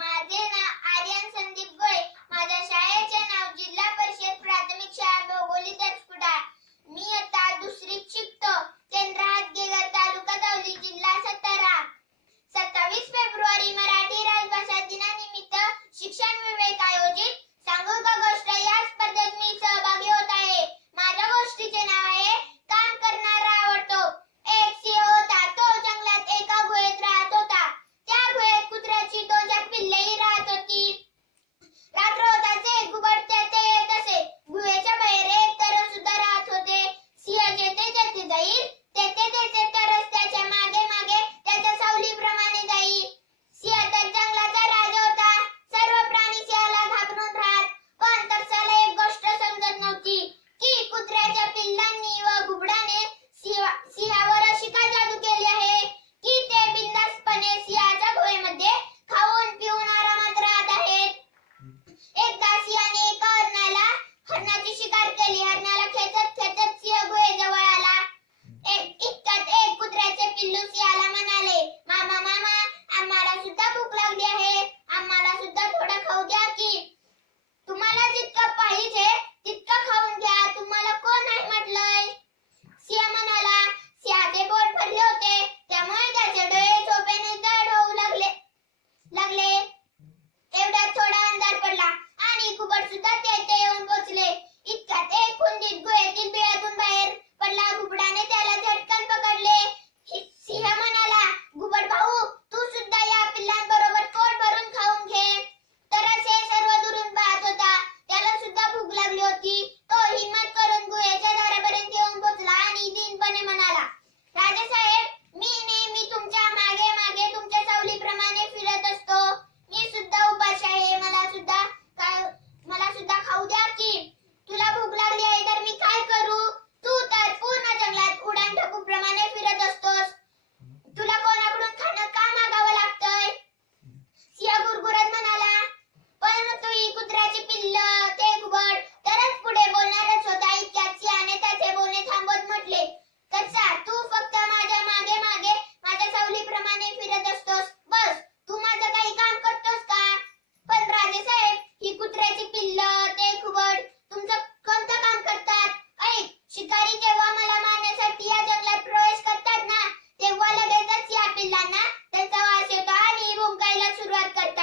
माझे नाव आर्यन संदीप सुरुवात करतात